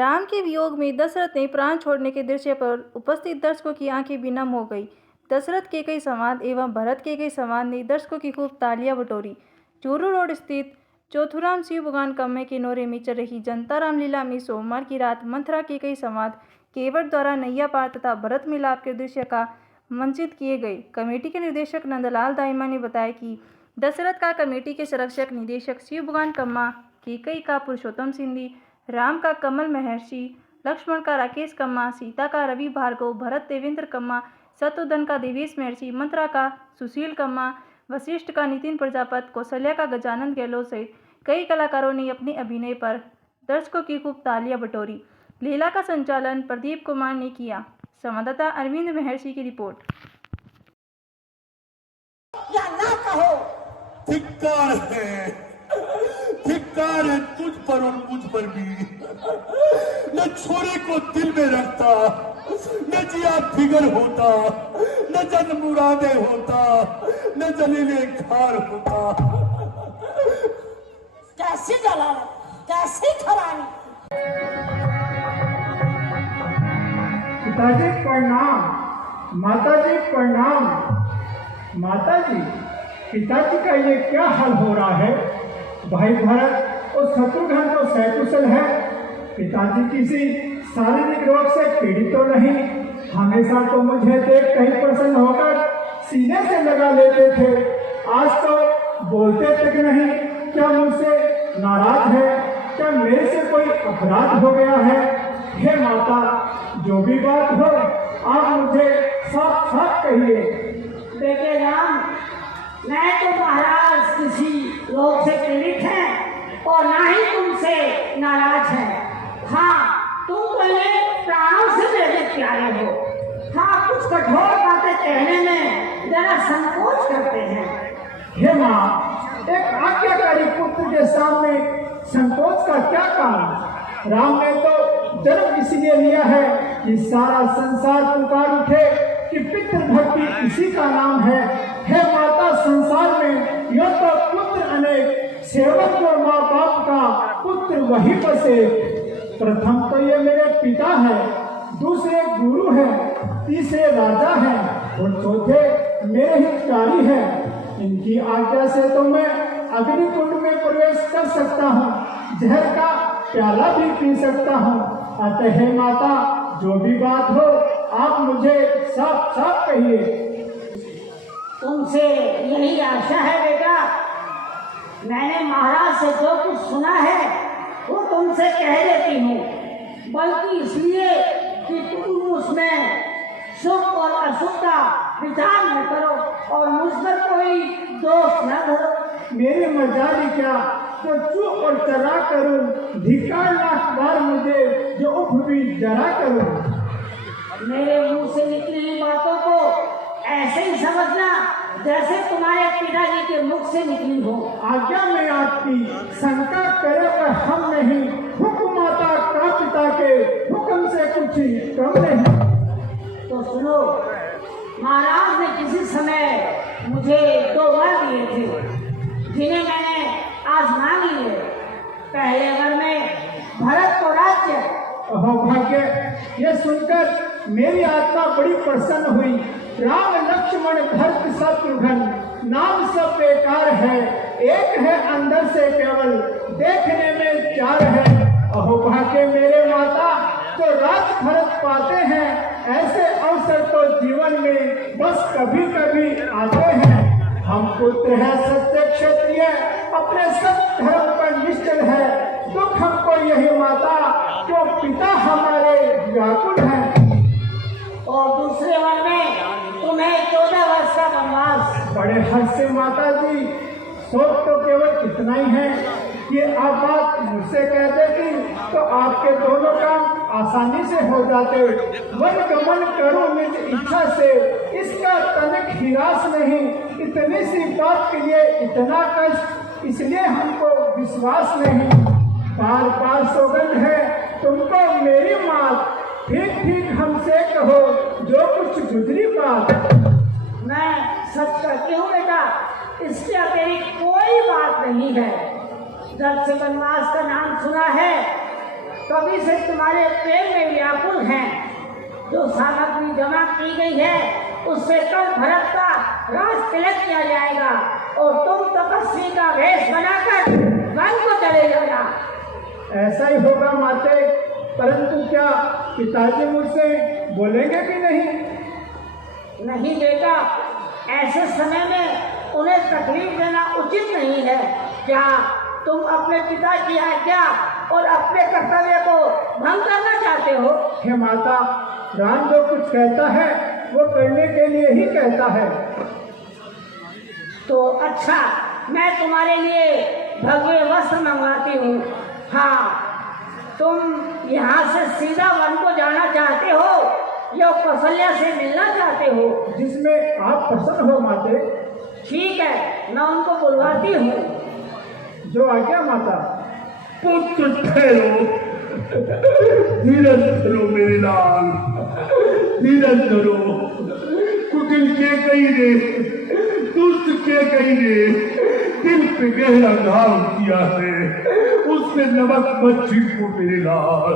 राम के वियोग में दशरथ ने प्राण छोड़ने के दृश्य पर उपस्थित दर्शकों की आंखें भी नम हो गई। दशरथ के कई संवाद एवं भरत के कई संवाद ने दर्शकों की खूब तालियां बटोरी। चूरू रोड स्थित चौथुराम शिव भगवान कम्मे के नौरे में चल रही जनता रामलीला में सोमवार की रात मंथरा के कई संवाद केवट द्वारा नैया पार तथा भरत मिलाप के दृश्य का मंचित किए गए। कमेटी के निर्देशक नंदलाल दाइमा ने बताया कि दशरथ का कमेटी के संरक्षक निदेशक शिव भगवान कम्मा, केकई का पुरुषोत्तम सिंधी, राम का कमल महर्षि, लक्ष्मण का राकेश कम्मा, सीता का रवि भार्गव, भरत देवेंद्र कम्मा, शत्रुघ्न का देवेश महर्षि, मंत्रा का सुशील कम्मा, वशिष्ठ का नितिन प्रजापत, कौशल्या का गजानंद गहलोत सहित कई कलाकारों ने अपने अभिनय पर दर्शकों की खूब तालियां बटोरी। लीला का संचालन प्रदीप कुमार ने किया। संवाददाता अरविंद महर्षि की रिपोर्ट। या ना कहो, धिक्कार है तुझ पर और मुझ पर भी। न छोरे को दिल में रखता, न जिया फिगर होता, न जन मुरादे होता, न जलीले खार होता। कैसी जलालत, कैसी खरानी। पिताजी प्रणाम, माताजी प्रणाम। माताजी, पिताजी का ये क्या हाल हो रहा है? भाई भरत और शत्रुघ्न तो सकुशल है। पिताजी किसी शारीरिक रोग से पीड़ित तो नहीं? हमेशा तो मुझे देख कहीं प्रसन्न होकर सीने से लगा लेते थे, आज तो बोलते तक नहीं। क्या मुझसे नाराज है? क्या मेरे से कोई अपराध हो गया है? हे माता, जो भी बात हो आप मुझे साफ साफ कहिए। बेटे राम, मैं तो महाराज किसी रोग से पीड़ित है और ना ही तुमसे नाराज है। हाँ, तुम तो ये प्राणों से मेरे प्यारे हो। हाँ, कुछ कठोर बातें कहने में जरा संकोच करते हैं। हे माँ, एक आज्ञाकारी पुत्र के सामने संकोच का क्या कारण? राम ने तो जन्म इसलिए लिया है कि सारा संसार पुकार उठे कि पितृभक्ति इसी का नाम है। हे माता, संसार में यह तो पुत्र अनेक, सेवक और माँ बाप का पुत्र वही बसे। प्रथम तो ये मेरे पिता है, दूसरे गुरु है, तीसरे राजा है और चौथे मेरे हितकारी है। इनकी आज्ञा से तो मैं अग्निकुंड में प्रवेश कर सकता हूँ, जहर का प्याला भी पी सकता हूँ। अतः हे माता, जो भी बात हो आप मुझे साफ साफ कहिए। तुमसे यही आशा है बेटा। मैंने महाराज से जो कुछ सुना है वो तुमसे कह देती हूँ, बल्कि इसलिए कि तुम उसमें शुभ और अशुभ का विचार न करो और मुझ पर कोई दोष न धरो। मेरे मजाली क्या तो चुप और चरा करूं, धिक्कार लाख बार मुझे जो उठ भी जरा करूं। मेरे मुंह से निकली बातों को ऐसे ही समझना जैसे तुम्हारे पिताजी के मुख से निकली हो। आज्ञा में आपकी, शंका करे पर हम नहीं। हुक्म माता का पिता के हुक्म से कुछ कम नहीं। तो सुनो, महाराज ने किसी समय मुझे 2 वर दिए थे, जिन्हें मैंने आज मांग लिए। पहले वर में भरत को राज्य। अहो भाग्य, ये सुनकर मेरी आत्मा बड़ी प्रसन्न हुई। राम लक्ष्मण भरत शत्रुघ्न नाम सब बेकार है, एक है अंदर से केवल, देखने में 4 है। अहो भाग्य मेरे माता, तो राज भरत पाते हैं, ऐसे अवसर तो जीवन में बस कभी कभी आते हैं। हम पुत्र है सत्य क्षत्रिय, अपने सत्य धर्म पर निश्चल है। दुख हमको यही माता, जो पिता हमारे व्याकुल है। और दूसरे वर में तुम्हें 14 वर्ष का वनवास। बड़े हर्ष से माता जी, सोच तो केवल इतना ही है कि आप बात मुझसे कह देती तो आपके दोनों काम आसानी से हो जाते। वन गमन करूं निज इच्छा से, इसका तनिक हिरास नहीं। इतनी सी बात के लिए इतना कष्ट, इसलिए हमको विश्वास नहीं। बार बार सौगंध है तुमको मेरी मात, ठीक ठीक हमसे कहो जो कुछ गुजरी बात। मैं सच कहती हूँ बेटा, इसके अतिरिक्त कोई बात नहीं है। जब से वनवास का नाम सुना है कभी से तुम्हारे प्रेम में व्याकुल हैं। जो सामग्री जमा की गई है उससे कल भरत का राज तिलक किया जाएगा और तुम तपस्वी का वेश बनाकर वन को चले जाना। ऐसा ही होगा माते, परंतु क्या पिताजी मुझसे बोलेंगे भी नहीं? नहीं बेटा, ऐसे समय में उन्हें तकलीफ देना उचित नहीं है। क्या तुम अपने पिता की आज्ञा और अपने कर्तव्य को भंग करना चाहते हो? हे माता, राम जो कुछ कहता है वो करने के लिए ही कहता है। तो अच्छा, मैं तुम्हारे लिए भगवे वस्त्र मंगवाती हूँ। हाँ, तुम यहाँ से सीधा वन को जाना चाहते हो या कौशल्या से मिलना चाहते हो? जिसमें आप पसंद हो माते। ठीक है, मैं उनको बुलवाती हूँ। जो आज्ञा माता। पुत्र ठहरो, धीरज धरो मेरे लाल, धीरज धरो। कुटिल के कही रे, दुष्ट के कही रे, दिल पे गहरा घाव किया है, उसमें नमक मत छिड़को मेरे लाल।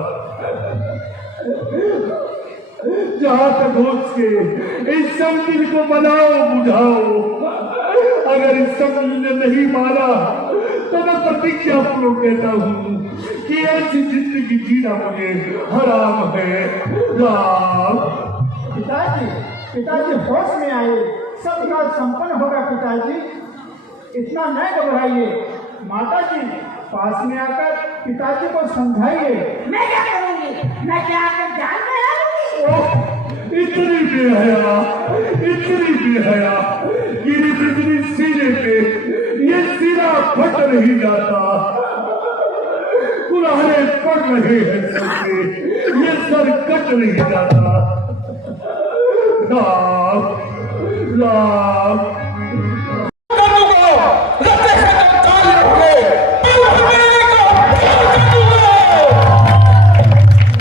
जहां तक हो सके इस संदिल को बनाओ बुझाओ। अगर इस संदिल ने नहीं मारा तो मैं प्रतिज्ञा पूर्वक कहता हूँ कि ऐसी जिंदगी जीना मुझे हराम है। राम। पिताजी, पिताजी होश में आए, सब काज संपन्न होगा। पिताजी इतना न घबराइए। माता जी पास में आकर पिताजी को समझाइए। मैं क्या करूँगी? मैं क्या आकर जान में आ लूँगी? इतनी बेहया, इतनी बेहया, गिरी बिजली सीने पे ये सिरा फट नहीं जाता। कुल्हाड़े पड़ रहे हैं सर पे, ये सर कट नहीं जाता। राम, राम।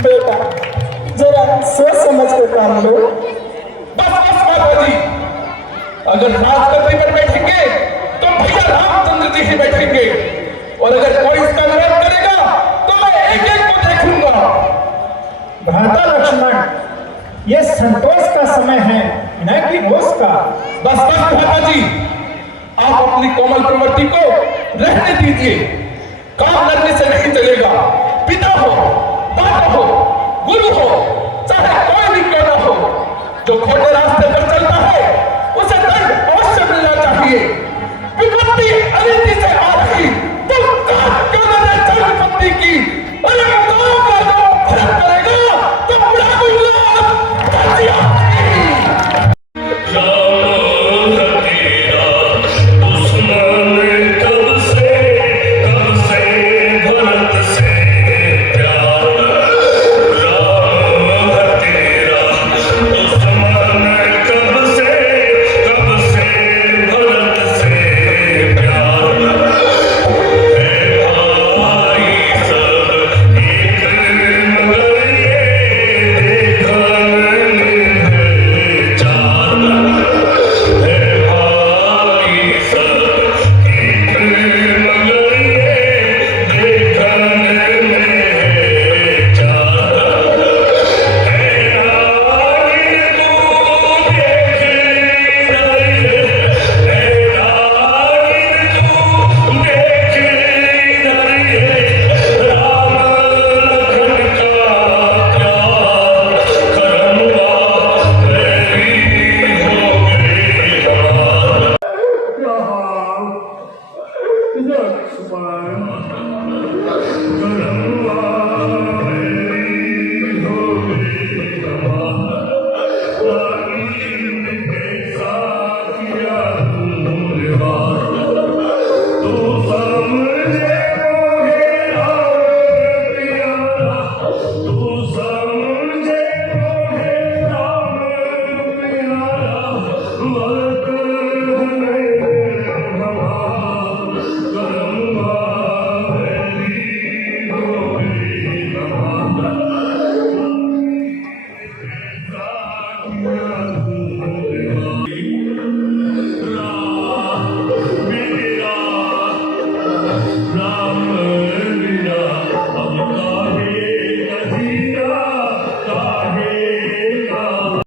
बेटा जरा सोच समझ कर काम लो। बस माता जी, अगर राजगद्दी पर बैठेंगे तो भैया रामचंद्र जी ही बैठेंगे, और अगर कोई इसका विरोध करेगा तो मैं एक एक को देखूंगा। भ्राता लक्ष्मण, ये संतोष का समय है, न कि रोष का। बस माता जी, आप अपनी कोमल प्रवृत्ति को रहने दीजिए। काम करने से नहीं चलेगा। पिता हो, दादा हो, गुरु हो, चाहे कोई भी क्यों ना हो, जो खोटे रास्ते पर चलता है उसे दंड अवश्य मिलना चाहिए। विपत्ति अनिति से आ रही तो क्यों न चल विपत्ति की, अरे गाँव का जो फर्क करेगा तो बुरा लक्ष्मण